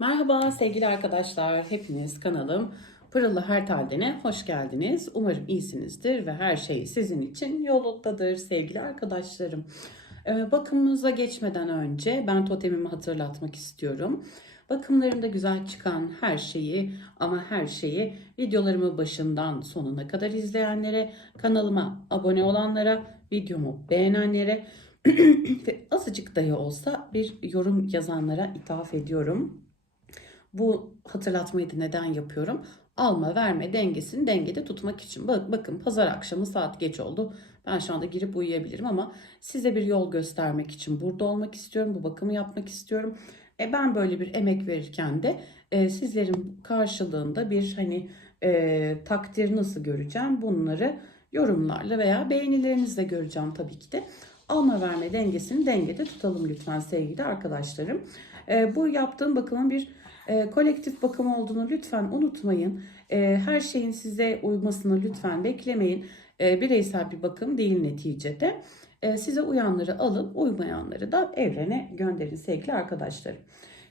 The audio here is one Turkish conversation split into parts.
Merhaba sevgili arkadaşlar, hepiniz kanalım Pırıllı Hertalden'e hoş geldiniz. Umarım iyisinizdir ve her şey sizin için yolundadır sevgili arkadaşlarım. Ee, bakımımıza geçmeden önce ben totemimi hatırlatmak istiyorum. Bakımlarımda güzel çıkan her şeyi ama her şeyi videolarımı başından sonuna kadar izleyenlere, kanalıma abone olanlara, videomu beğenenlere ve azıcık dahi olsa bir yorum yazanlara ithaf ediyorum. Bu hatırlatmayı da neden yapıyorum? Alma verme dengesini dengede tutmak için. Bak, bakın pazar akşamı saat geç oldu. Ben şu anda girip uyuyabilirim ama size bir yol göstermek için burada olmak istiyorum. Bu bakımı yapmak istiyorum. E ben böyle bir emek verirken de e, sizlerin karşılığında bir hani e, takdir nasıl göreceğim bunları yorumlarla veya beğenilerinizle göreceğim tabii ki de. Alma verme dengesini dengede tutalım lütfen sevgili arkadaşlarım. E, bu yaptığım bakımın bir e, kolektif bakım olduğunu lütfen unutmayın. E, her şeyin size uymasını lütfen beklemeyin. E, bireysel bir bakım değil neticede. Size uyanları alın, uymayanları da evrene gönderin sevgili arkadaşlarım.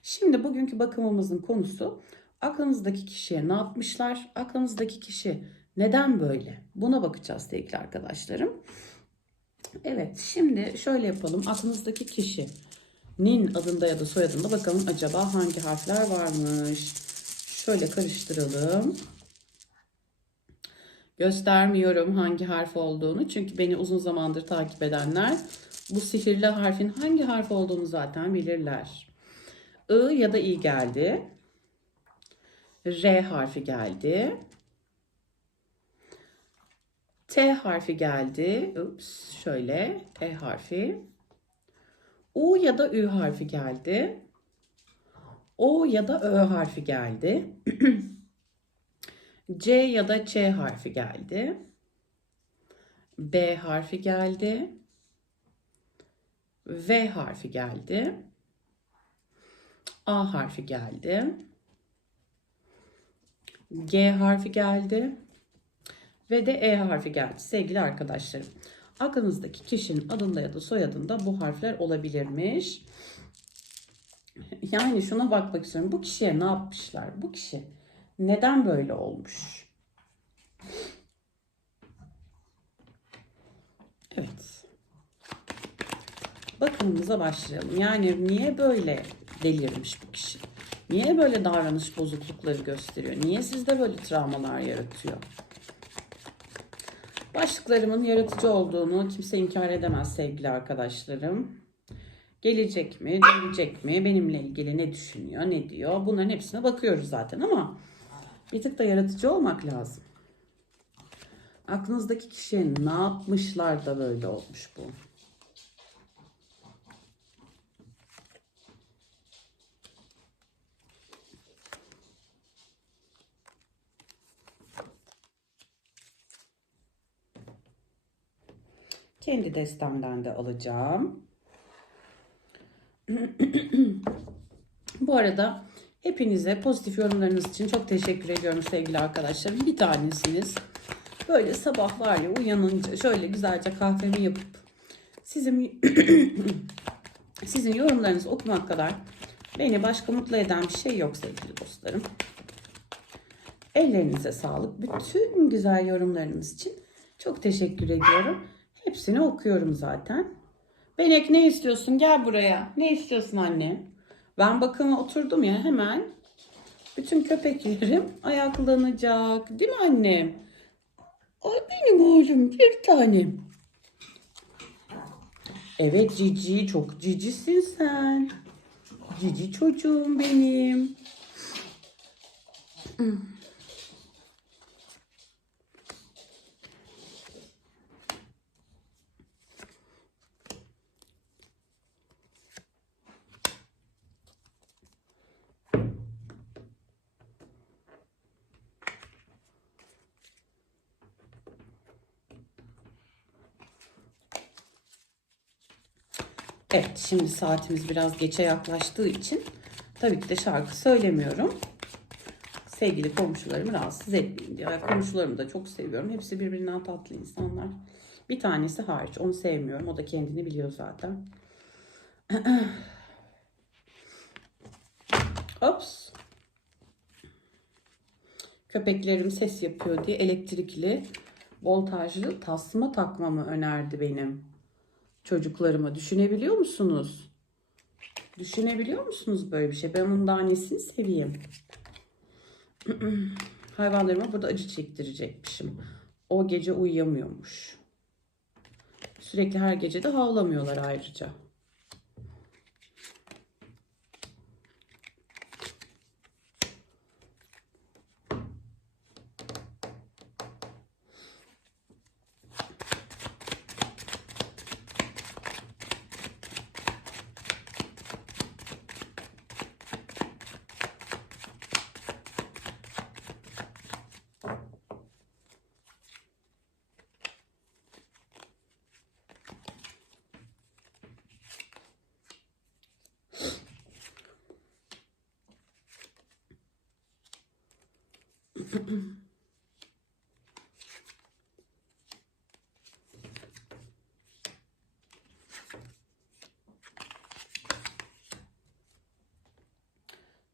Şimdi bugünkü bakımımızın konusu aklınızdaki kişiye ne yapmışlar? Aklınızdaki kişi neden böyle? Buna bakacağız sevgili arkadaşlarım. Evet şimdi şöyle yapalım. Aklınızdaki kişinin adında ya da soyadında bakalım acaba hangi harfler varmış. Şöyle karıştıralım. Göstermiyorum hangi harf olduğunu. Çünkü beni uzun zamandır takip edenler bu sihirli harfin hangi harf olduğunu zaten bilirler. I ya da I geldi. R harfi geldi. T harfi geldi. Ups, şöyle T harfi. U ya da Ü harfi geldi. O ya da Ö harfi geldi. C ya da Ç harfi geldi. B harfi geldi. V harfi geldi. A harfi geldi. G harfi geldi. Ve de E harfi geldi sevgili arkadaşlarım. Aklınızdaki kişinin adında ya da soyadında bu harfler olabilirmiş. Yani şuna bakmak istiyorum. Bu kişiye ne yapmışlar? Bu kişi neden böyle olmuş? Evet. Bakımımıza başlayalım. Yani niye böyle delirmiş bu kişi? Niye böyle davranış bozuklukları gösteriyor? Niye sizde böyle travmalar yaratıyor? Başlıklarımın yaratıcı olduğunu kimse inkar edemez sevgili arkadaşlarım. Gelecek mi, gelecek mi, benimle ilgili ne düşünüyor, ne diyor bunların hepsine bakıyoruz zaten ama bir tık da yaratıcı olmak lazım. Aklınızdaki kişiye ne yapmışlar da böyle olmuş bu? Kendi destemden de alacağım. Bu arada hepinize pozitif yorumlarınız için çok teşekkür ediyorum sevgili arkadaşlarım. Bir tanesiniz. Böyle sabah var ya uyanınca şöyle güzelce kahvemi yapıp sizin sizin yorumlarınızı okumak kadar beni başka mutlu eden bir şey yok sevgili dostlarım. Ellerinize sağlık. Bütün güzel yorumlarınız için çok teşekkür ediyorum. Hepsini okuyorum zaten. Benek ne istiyorsun? Gel buraya. Ne istiyorsun anne? Ben bakıma oturdum ya hemen. Bütün köpeklerim ayaklanacak. Değil mi annem? Ay benim oğlum bir tanem. Evet Cici çok cicisin sen. Cici çocuğum benim. Evet şimdi saatimiz biraz geçe yaklaştığı için tabii ki de şarkı söylemiyorum. Sevgili komşularımı rahatsız etmeyin diye. Komşularımı da çok seviyorum. Hepsi birbirinden tatlı insanlar. Bir tanesi hariç onu sevmiyorum. O da kendini biliyor zaten. Ops. Köpeklerim ses yapıyor diye elektrikli voltajlı tasma takmamı önerdi benim çocuklarıma. Düşünebiliyor musunuz? Düşünebiliyor musunuz böyle bir şey? Ben onun daha nesini seveyim? Hayvanlarıma burada acı çektirecekmişim. O gece uyuyamıyormuş. Sürekli her gece de havlamıyorlar ayrıca.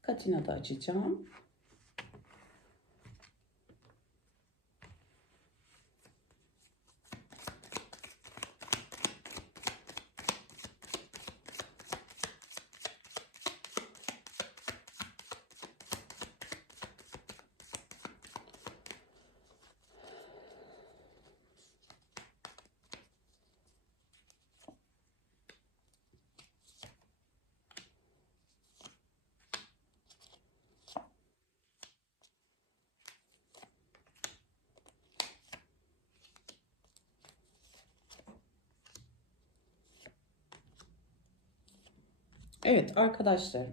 Katina da açacağım. Evet arkadaşlar.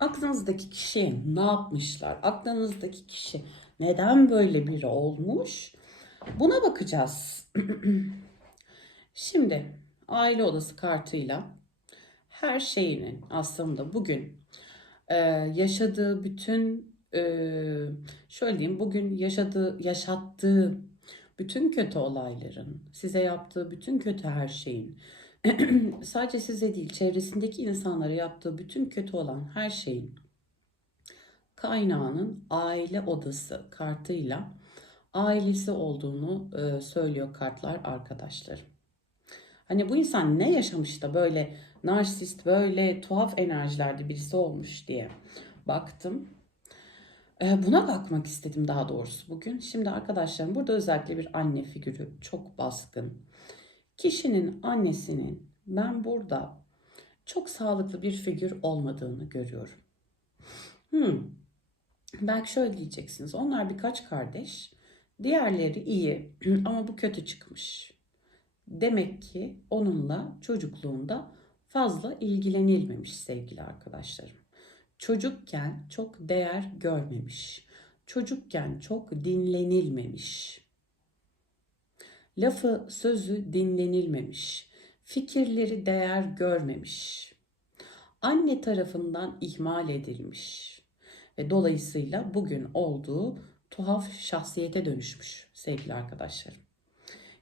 Aklınızdaki kişi ne yapmışlar? Aklınızdaki kişi neden böyle biri olmuş? Buna bakacağız. Şimdi aile odası kartıyla her şeyinin aslında bugün e, yaşadığı bütün e, şöyle diyeyim bugün yaşadığı yaşattığı bütün kötü olayların size yaptığı bütün kötü her şeyin sadece size değil çevresindeki insanlara yaptığı bütün kötü olan her şeyin kaynağının aile odası kartıyla ailesi olduğunu e, söylüyor kartlar arkadaşlarım. Hani bu insan ne yaşamış da böyle narsist, böyle tuhaf enerjilerde birisi olmuş diye baktım. E, buna bakmak istedim daha doğrusu bugün. Şimdi arkadaşlarım burada özellikle bir anne figürü çok baskın. Kişinin annesinin ben burada çok sağlıklı bir figür olmadığını görüyorum. Hmm. Belki şöyle diyeceksiniz. Onlar birkaç kardeş. Diğerleri iyi ama bu kötü çıkmış. Demek ki onunla çocukluğunda fazla ilgilenilmemiş sevgili arkadaşlarım. Çocukken çok değer görmemiş. Çocukken çok dinlenilmemiş. Lafı sözü dinlenilmemiş. Fikirleri değer görmemiş. Anne tarafından ihmal edilmiş. Ve dolayısıyla bugün olduğu tuhaf şahsiyete dönüşmüş sevgili arkadaşlarım.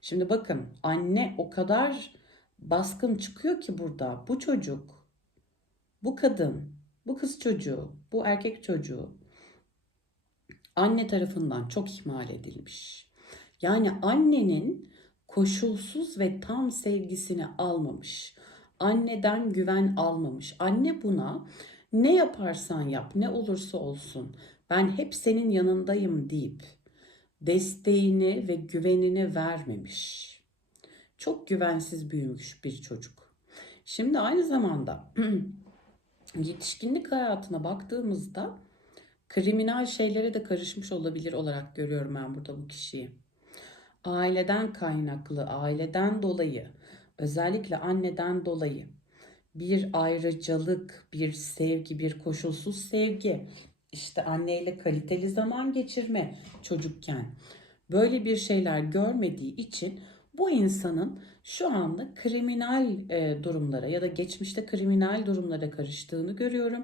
Şimdi bakın anne o kadar baskın çıkıyor ki burada bu çocuk, bu kadın, bu kız çocuğu, bu erkek çocuğu anne tarafından çok ihmal edilmiş. Yani annenin koşulsuz ve tam sevgisini almamış. Anneden güven almamış. Anne buna ne yaparsan yap, ne olursa olsun ben hep senin yanındayım deyip desteğini ve güvenini vermemiş. Çok güvensiz büyümüş bir çocuk. Şimdi aynı zamanda yetişkinlik hayatına baktığımızda kriminal şeylere de karışmış olabilir olarak görüyorum ben burada bu kişiyi. Aileden kaynaklı, aileden dolayı, özellikle anneden dolayı bir ayrıcalık, bir sevgi, bir koşulsuz sevgi, işte anneyle kaliteli zaman geçirme çocukken böyle bir şeyler görmediği için bu insanın şu anda kriminal e, durumlara ya da geçmişte kriminal durumlara karıştığını görüyorum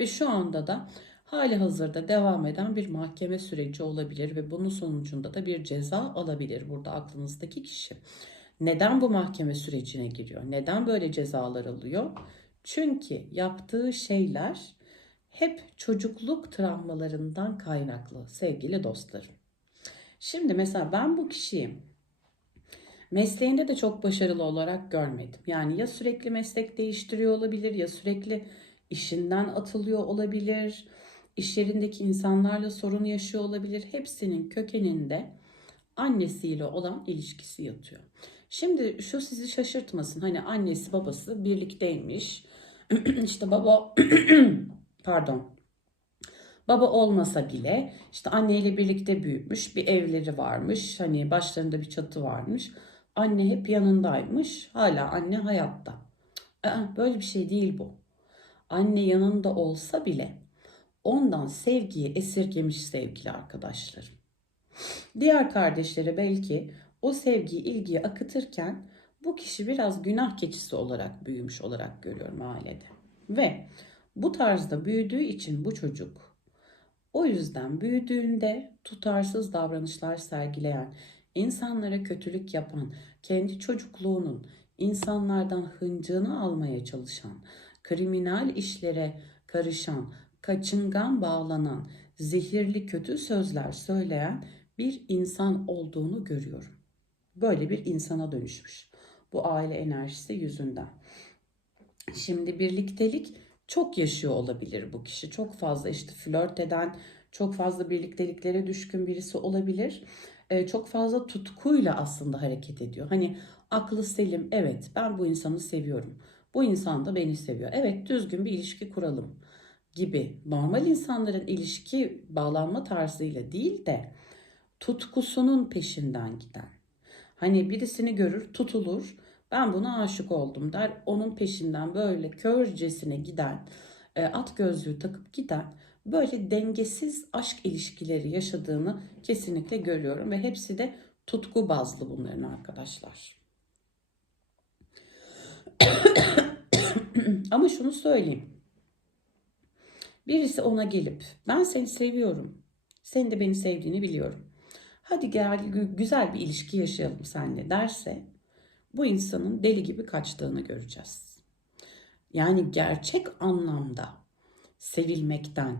ve şu anda da hali hazırda devam eden bir mahkeme süreci olabilir ve bunun sonucunda da bir ceza alabilir burada aklınızdaki kişi. Neden bu mahkeme sürecine giriyor? Neden böyle cezalar alıyor? Çünkü yaptığı şeyler hep çocukluk travmalarından kaynaklı sevgili dostlarım. Şimdi mesela ben bu kişiyi mesleğinde de çok başarılı olarak görmedim. Yani ya sürekli meslek değiştiriyor olabilir ya sürekli işinden atılıyor olabilir. İş yerindeki insanlarla sorun yaşıyor olabilir. Hepsinin kökeninde annesiyle olan ilişkisi yatıyor. Şimdi şu sizi şaşırtmasın. Hani annesi babası birlikteymiş. işte baba pardon Baba olmasa bile işte anneyle birlikte büyümüş, bir evleri varmış, hani başlarında bir çatı varmış. Anne hep yanındaymış, hala anne hayatta. Böyle bir şey değil bu. Anne yanında olsa bile ondan sevgiyi esirgemiş sevgili arkadaşlarım. Diğer kardeşleri belki o sevgiyi, ilgiyi akıtırken bu kişi biraz günah keçisi olarak büyümüş olarak görüyorum ailede. Ve bu tarzda büyüdüğü için bu çocuk o yüzden büyüdüğünde tutarsız davranışlar sergileyen, insanlara kötülük yapan, kendi çocukluğunun insanlardan hıncını almaya çalışan, kriminal işlere karışan, kaçıngan bağlanan, zehirli kötü sözler söyleyen bir insan olduğunu görüyorum. Böyle bir insana dönüşmüş. Bu aile enerjisi yüzünden. Şimdi birliktelik çok yaşıyor olabilir bu kişi. Çok fazla işte flört eden, çok fazla birlikteliklere düşkün birisi olabilir. Ee, çok fazla tutkuyla aslında hareket ediyor. Hani aklı selim, evet ben bu insanı seviyorum. Bu insan da beni seviyor. Evet düzgün bir ilişki kuralım gibi. Normal insanların ilişki bağlanma tarzıyla değil de tutkusunun peşinden giden. Hani birisini görür, tutulur ben buna aşık oldum der. Onun peşinden böyle körcesine giden, e, at gözlüğü takıp giden böyle dengesiz aşk ilişkileri yaşadığını kesinlikle görüyorum ve hepsi de tutku bazlı bunların arkadaşlar. Ama şunu söyleyeyim. Birisi ona gelip ben seni seviyorum. Sen de beni sevdiğini biliyorum. Hadi gel güzel bir ilişki yaşayalım seninle derse bu insanın deli gibi kaçtığını göreceğiz. Yani gerçek anlamda sevilmekten,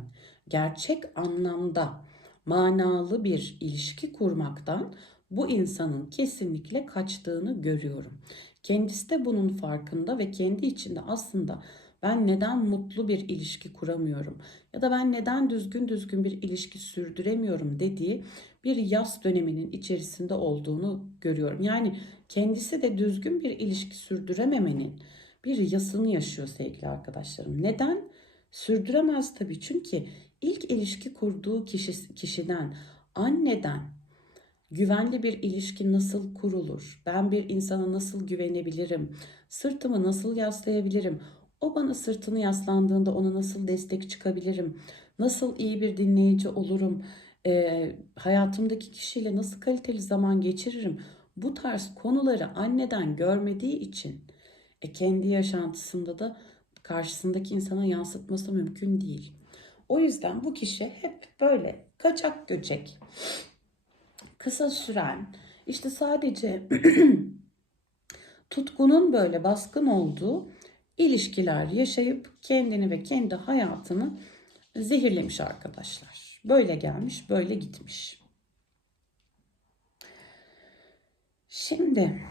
gerçek anlamda manalı bir ilişki kurmaktan bu insanın kesinlikle kaçtığını görüyorum. Kendisi de bunun farkında ve kendi içinde aslında ben neden mutlu bir ilişki kuramıyorum ya da ben neden düzgün düzgün bir ilişki sürdüremiyorum dediği bir yaz döneminin içerisinde olduğunu görüyorum. Yani kendisi de düzgün bir ilişki sürdürememenin bir yasını yaşıyor sevgili arkadaşlarım. Neden? Sürdüremez tabii çünkü ilk ilişki kurduğu kişi, kişiden, anneden güvenli bir ilişki nasıl kurulur? Ben bir insana nasıl güvenebilirim? Sırtımı nasıl yaslayabilirim? O bana sırtını yaslandığında ona nasıl destek çıkabilirim? Nasıl iyi bir dinleyici olurum? E, hayatımdaki kişiyle nasıl kaliteli zaman geçiririm? Bu tarz konuları anneden görmediği için e, kendi yaşantısında da karşısındaki insana yansıtması mümkün değil. O yüzden bu kişi hep böyle kaçak göçek, kısa süren, işte sadece tutkunun böyle baskın olduğu ilişkiler yaşayıp kendini ve kendi hayatını zehirlemiş arkadaşlar. Böyle gelmiş, böyle gitmiş. Şimdi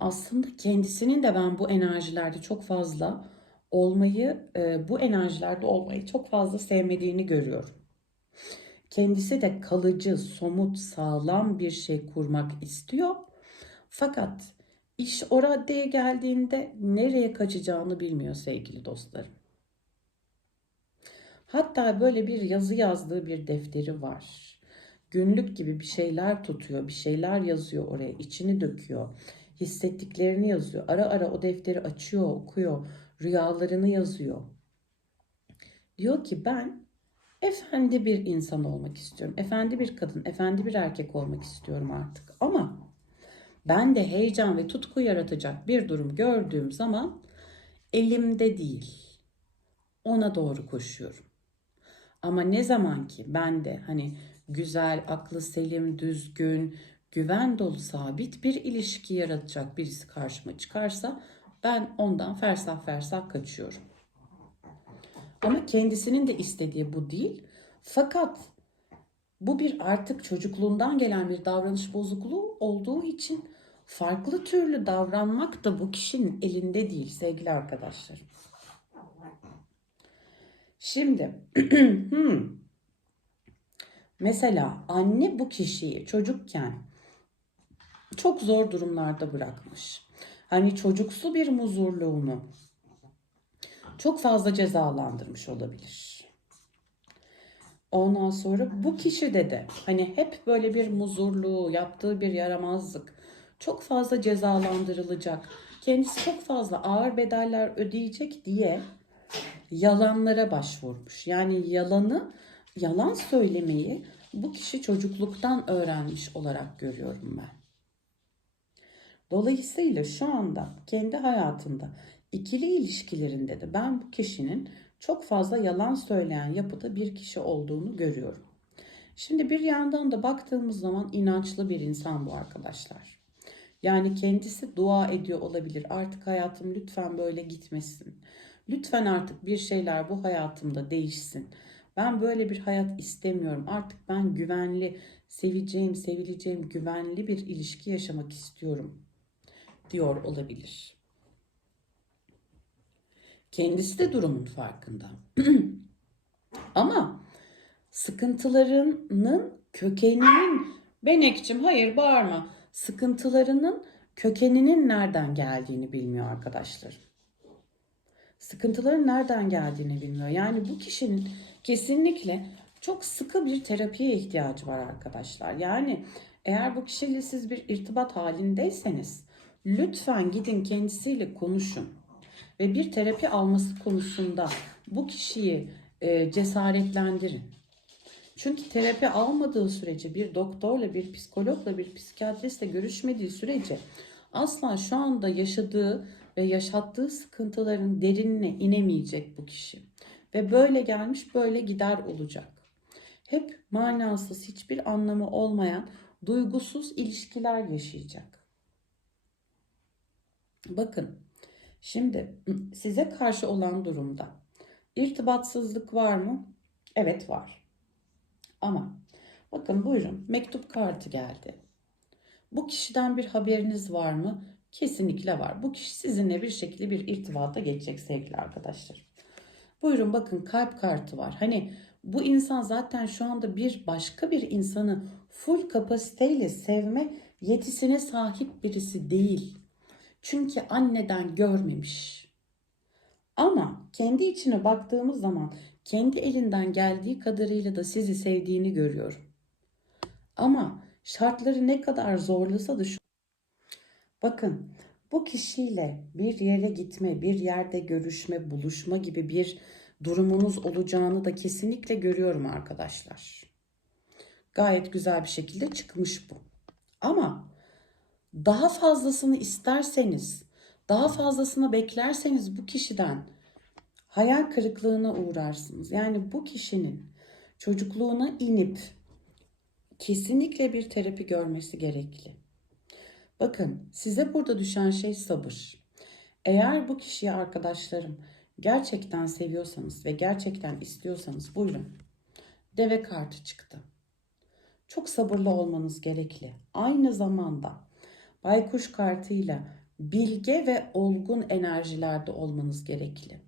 aslında kendisinin de ben bu enerjilerde çok fazla olmayı, e, bu enerjilerde olmayı çok fazla sevmediğini görüyorum. Kendisi de kalıcı, somut, sağlam bir şey kurmak istiyor. Fakat İş o raddeye geldiğinde nereye kaçacağını bilmiyor sevgili dostlarım. Hatta böyle bir yazı yazdığı bir defteri var. Günlük gibi bir şeyler tutuyor, bir şeyler yazıyor oraya, içini döküyor. Hissettiklerini yazıyor. Ara ara o defteri açıyor, okuyor, rüyalarını yazıyor. Diyor ki ben efendi bir insan olmak istiyorum. Efendi bir kadın, efendi bir erkek olmak istiyorum artık. Ama ben de heyecan ve tutku yaratacak bir durum gördüğüm zaman elimde değil. Ona doğru koşuyorum. Ama ne zaman ki ben de hani güzel, aklı selim, düzgün, güven dolu, sabit bir ilişki yaratacak birisi karşıma çıkarsa Ben ondan fersah fersah kaçıyorum. Ama kendisinin de istediği bu değil. Fakat bu bir artık çocukluğundan gelen bir davranış bozukluğu olduğu için farklı türlü davranmak da bu kişinin elinde değil sevgili arkadaşlarım. Şimdi hmm, mesela anne bu kişiyi çocukken çok zor durumlarda bırakmış. Hani çocuksu bir muzurluğunu çok fazla cezalandırmış olabilir. Ondan sonra bu kişide de hani hep böyle bir muzurluğu, yaptığı bir yaramazlık çok fazla cezalandırılacak. Kendisi çok fazla ağır bedeller ödeyecek diye yalanlara başvurmuş. Yani yalanı, yalan söylemeyi bu kişi çocukluktan öğrenmiş olarak görüyorum ben. Dolayısıyla şu anda kendi hayatında ikili ilişkilerinde de ben bu kişinin çok fazla yalan söyleyen yapıda bir kişi olduğunu görüyorum. Şimdi bir yandan da baktığımız zaman inançlı bir insan bu arkadaşlar. Yani kendisi dua ediyor olabilir. Artık hayatım lütfen böyle gitmesin. Lütfen artık bir şeyler bu hayatımda değişsin. Ben böyle bir hayat istemiyorum. Artık ben güvenli, seveceğim, sevileceğim, güvenli bir ilişki yaşamak istiyorum diyor olabilir. Kendisi de durumun farkında. Ama sıkıntılarının kökeninin Benekçim hayır bağırma. Sıkıntılarının kökeninin nereden geldiğini bilmiyor arkadaşlar. Sıkıntıların nereden geldiğini bilmiyor. Yani bu kişinin kesinlikle çok sıkı bir terapiye ihtiyacı var arkadaşlar. Yani eğer bu kişiyle siz bir irtibat halindeyseniz lütfen gidin kendisiyle konuşun ve bir terapi alması konusunda bu kişiyi e, cesaretlendirin. Çünkü terapi almadığı sürece bir doktorla, bir psikologla, bir psikiyatristle görüşmediği sürece asla şu anda yaşadığı ve yaşattığı sıkıntıların derinine inemeyecek bu kişi. Ve böyle gelmiş böyle gider olacak. Hep manasız, hiçbir anlamı olmayan duygusuz ilişkiler yaşayacak. Bakın Şimdi size karşı olan durumda irtibatsızlık var mı? Evet var. Ama bakın buyurun mektup kartı geldi. Bu kişiden bir haberiniz var mı? Kesinlikle var. Bu kişi sizinle bir şekilde bir irtibata geçecek sevgili arkadaşlar. Buyurun bakın kalp kartı var. Hani bu insan zaten şu anda bir başka bir insanı full kapasiteyle sevme yetisine sahip birisi değil. Çünkü anneden görmemiş. Ama kendi içine baktığımız zaman kendi elinden geldiği kadarıyla da sizi sevdiğini görüyorum. Ama şartları ne kadar zorlasa da şu Bakın bu kişiyle bir yere gitme, bir yerde görüşme, buluşma gibi bir durumunuz olacağını da kesinlikle görüyorum arkadaşlar. Gayet güzel bir şekilde çıkmış bu. Ama daha fazlasını isterseniz, daha fazlasını beklerseniz bu kişiden hayal kırıklığına uğrarsınız. Yani bu kişinin çocukluğuna inip kesinlikle bir terapi görmesi gerekli. Bakın size burada düşen şey sabır. Eğer bu kişiyi arkadaşlarım gerçekten seviyorsanız ve gerçekten istiyorsanız buyurun. Deve kartı çıktı. Çok sabırlı olmanız gerekli. Aynı zamanda baykuş kartıyla bilge ve olgun enerjilerde olmanız gerekli.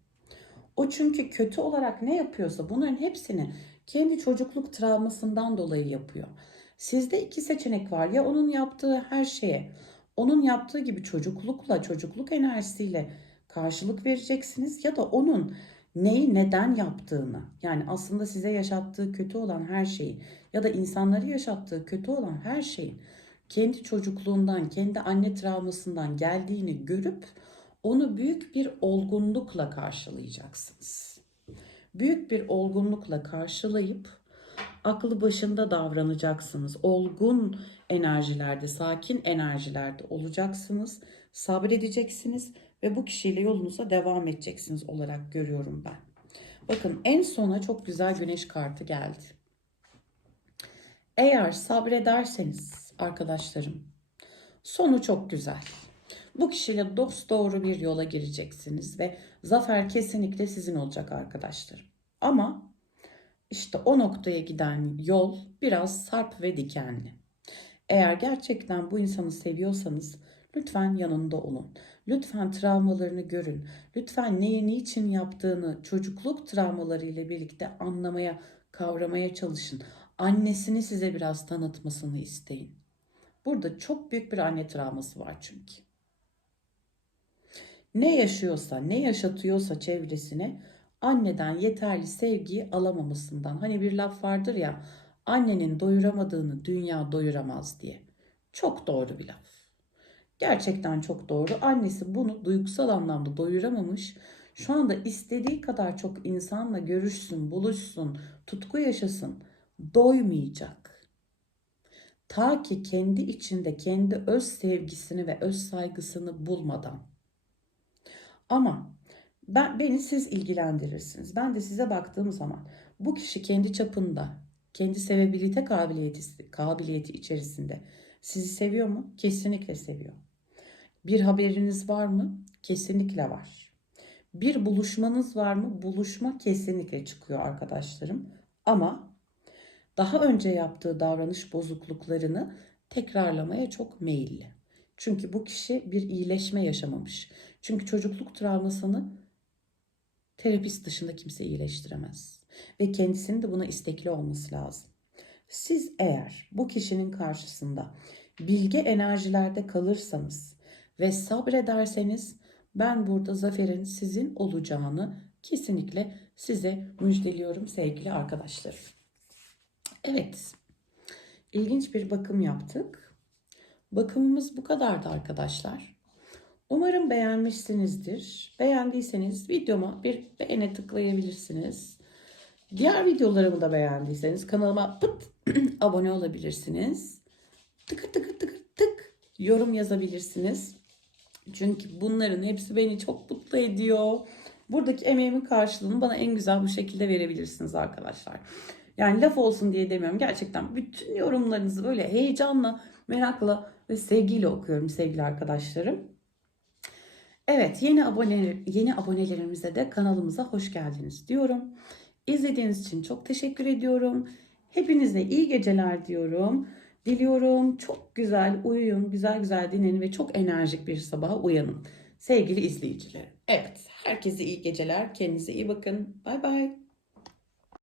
O çünkü kötü olarak ne yapıyorsa bunların hepsini kendi çocukluk travmasından dolayı yapıyor. Sizde iki seçenek var. Ya onun yaptığı her şeye, onun yaptığı gibi çocuklukla, çocukluk enerjisiyle karşılık vereceksiniz ya da onun neyi neden yaptığını yani aslında size yaşattığı kötü olan her şeyi ya da insanları yaşattığı kötü olan her şeyin kendi çocukluğundan, kendi anne travmasından geldiğini görüp onu büyük bir olgunlukla karşılayacaksınız. Büyük bir olgunlukla karşılayıp aklı başında davranacaksınız. Olgun enerjilerde, sakin enerjilerde olacaksınız. Sabredeceksiniz ve bu kişiyle yolunuza devam edeceksiniz olarak görüyorum ben. Bakın en sona çok güzel güneş kartı geldi. Eğer sabrederseniz arkadaşlarım. Sonu çok güzel. Bu kişiyle dost doğru bir yola gireceksiniz ve zafer kesinlikle sizin olacak arkadaşlar. Ama işte o noktaya giden yol biraz sarp ve dikenli. Eğer gerçekten bu insanı seviyorsanız lütfen yanında olun. Lütfen travmalarını görün. Lütfen neyi niçin yaptığını çocukluk travmaları ile birlikte anlamaya, kavramaya çalışın. Annesini size biraz tanıtmasını isteyin. Burada çok büyük bir anne travması var çünkü. Ne yaşıyorsa, ne yaşatıyorsa çevresine anneden yeterli sevgiyi alamamasından. Hani bir laf vardır ya, annenin doyuramadığını dünya doyuramaz diye. Çok doğru bir laf. Gerçekten çok doğru. Annesi bunu duygusal anlamda doyuramamış. Şu anda istediği kadar çok insanla görüşsün, buluşsun, tutku yaşasın. Doymayacak. Ta ki kendi içinde kendi öz sevgisini ve öz saygısını bulmadan. Ama ben beni siz ilgilendirirsiniz. Ben de size baktığım zaman bu kişi kendi çapında, kendi sevebilite kabiliyeti, kabiliyeti içerisinde sizi seviyor mu? Kesinlikle seviyor. Bir haberiniz var mı? Kesinlikle var. Bir buluşmanız var mı? Buluşma kesinlikle çıkıyor arkadaşlarım. Ama daha önce yaptığı davranış bozukluklarını tekrarlamaya çok meyilli. Çünkü bu kişi bir iyileşme yaşamamış. Çünkü çocukluk travmasını terapist dışında kimse iyileştiremez. Ve kendisinin de buna istekli olması lazım. Siz eğer bu kişinin karşısında bilge enerjilerde kalırsanız ve sabrederseniz ben burada zaferin sizin olacağını kesinlikle size müjdeliyorum sevgili arkadaşlarım. Evet. İlginç bir bakım yaptık. Bakımımız bu kadardı arkadaşlar. Umarım beğenmişsinizdir. Beğendiyseniz videoma bir beğene tıklayabilirsiniz. Diğer videolarımı da beğendiyseniz kanalıma pıt abone olabilirsiniz. Tıkır tıkır tıkır tık yorum yazabilirsiniz. Çünkü bunların hepsi beni çok mutlu ediyor. Buradaki emeğimin karşılığını bana en güzel bu şekilde verebilirsiniz arkadaşlar. Yani laf olsun diye demiyorum. Gerçekten bütün yorumlarınızı böyle heyecanla, merakla ve sevgiyle okuyorum sevgili arkadaşlarım. Evet, yeni abone yeni abonelerimize de kanalımıza hoş geldiniz diyorum. İzlediğiniz için çok teşekkür ediyorum. Hepinize iyi geceler diyorum. Diliyorum çok güzel uyuyun, güzel güzel dinlenin ve çok enerjik bir sabaha uyanın. Sevgili izleyicilerim. Evet, herkese iyi geceler. Kendinize iyi bakın. Bay bay.